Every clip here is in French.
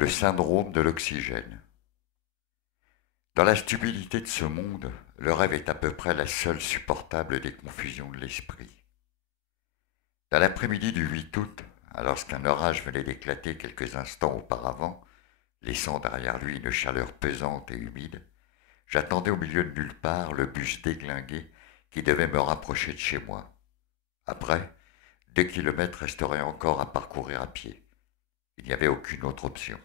Le syndrome de l'oxygène. Dans la stupidité de ce monde, le rêve est à peu près la seule supportable des confusions de l'esprit. Dans l'après-midi du 8 août, alors qu'un orage venait d'éclater quelques instants auparavant, laissant derrière lui une chaleur pesante et humide, j'attendais au milieu de nulle part le bus déglingué qui devait me rapprocher de chez moi. Après, 2 kilomètres resteraient encore à parcourir à pied. Il n'y avait aucune autre option.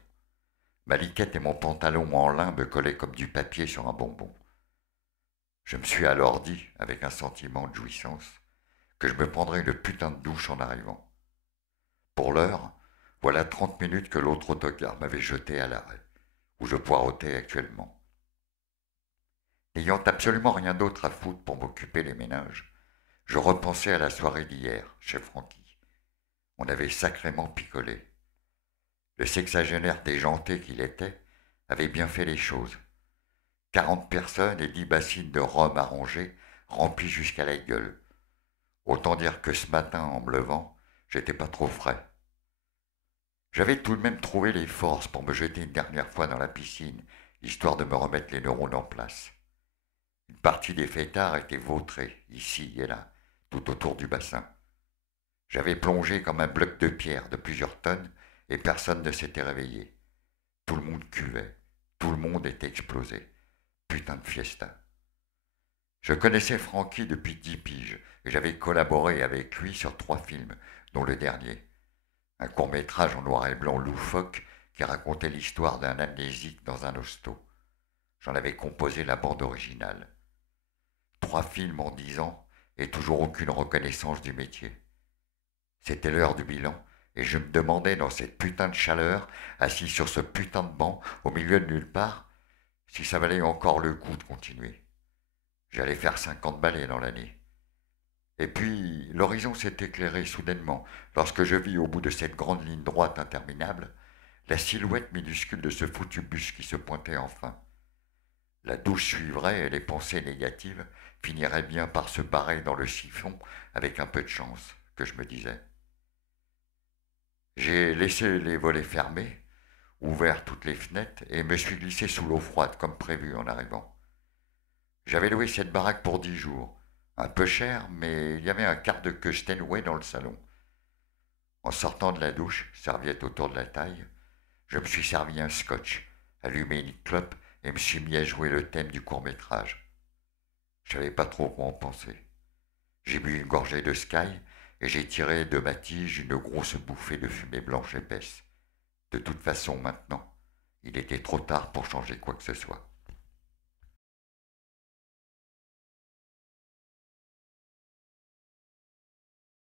Ma liquette et mon pantalon en lin me collaient comme du papier sur un bonbon. Je me suis alors dit, avec un sentiment de jouissance, que je me prendrais une putain de douche en arrivant. Pour l'heure, voilà 30 minutes que l'autre autocar m'avait jeté à l'arrêt, où je poireautais actuellement. N'ayant absolument rien d'autre à foutre pour m'occuper des ménages, je repensais à la soirée d'hier, chez Francky. On avait sacrément picolé. Le sexagénaire déjanté qu'il était avait bien fait les choses. 40 personnes et 10 bassines de rhum arrangées, remplies jusqu'à la gueule. Autant dire que ce matin, en me levant, j'étais pas trop frais. J'avais tout de même trouvé les forces pour me jeter une dernière fois dans la piscine, histoire de me remettre les neurones en place. Une partie des fêtards était vautrée, ici et là, tout autour du bassin. J'avais plongé comme un bloc de pierre de plusieurs tonnes et personne ne s'était réveillé. Tout le monde cuvait, tout le monde était explosé. Putain de fiesta. Je connaissais Francky depuis 10 piges et j'avais collaboré avec lui sur 3 films, dont le dernier. Un court-métrage en noir et blanc loufoque qui racontait l'histoire d'un amnésique dans un hosto. J'en avais composé la bande originale. 3 films en 10 ans et toujours aucune reconnaissance du métier. C'était l'heure du bilan et je me demandais dans cette putain de chaleur, assis sur ce putain de banc au milieu de nulle part, si ça valait encore le coup de continuer. J'allais faire 50 balais dans l'année. Et puis, l'horizon s'est éclairé soudainement lorsque je vis au bout de cette grande ligne droite interminable la silhouette minuscule de ce foutu bus qui se pointait enfin. La douche suivrait et les pensées négatives finiraient bien par se barrer dans le siphon avec un peu de chance, que je me disais. J'ai laissé les volets fermés, ouvert toutes les fenêtres et me suis glissé sous l'eau froide comme prévu en arrivant. J'avais loué cette baraque pour 10 jours. Un peu cher, mais il y avait un quart de queue Steinway dans le salon. En sortant de la douche, serviette autour de la taille, je me suis servi un scotch, allumé une clope et me suis mis à jouer le thème du court-métrage. Je savais pas trop quoi en penser. J'ai bu une gorgée de Sky et j'ai tiré de ma tige une grosse bouffée de fumée blanche épaisse. De toute façon, maintenant, il était trop tard pour changer quoi que ce soit.